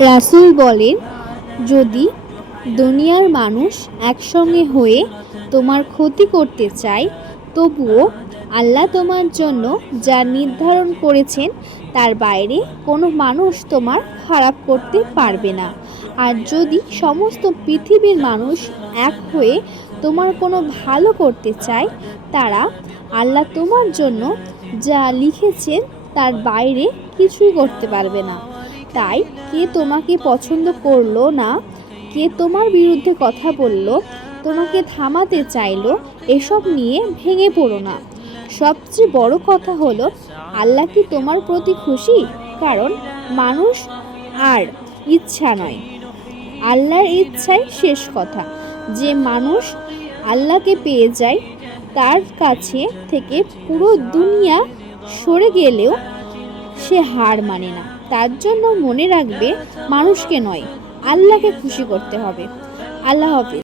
রাসূল বলেন, যদি দুনিয়ার মানুষ একসঙ্গে হয়ে তোমার ক্ষতি করতে চায়, তবুও আল্লাহ তোমার জন্য যা নির্ধারণ করেছেন তার বাইরে কোনো মানুষ তোমার খারাপ করতে পারবে না। আর যদি সমস্ত পৃথিবীর মানুষ এক হয়ে তোমার কোনো ভালো করতে চায়, তারা আল্লাহ তোমার জন্য যা লিখেছেন তার বাইরে কিছুই করতে পারবে না। তাই কে তোমাকে পছন্দ করলো না, কে তোমার বিরুদ্ধে কথা বলল, তোমাকে থামাতে চাইলো, এসব নিয়ে ভেঙে পড়ো না। সবচেয়ে বড় কথা হলো, আল্লাহ কি তোমার প্রতি খুশি? কারণ মানুষ আর ইচ্ছা নয়, আল্লাহর ইচ্ছাই শেষ কথা। যে মানুষ আল্লাহকে পেয়ে যায়, তার কাছে থেকে পুরো দুনিয়া সরে গেলেও সে হার মানে না। তার জন্য মনে রাখবে, মানুষকে নয়, আল্লাহকে খুশি করতে হবে। আল্লাহ হাফেজ।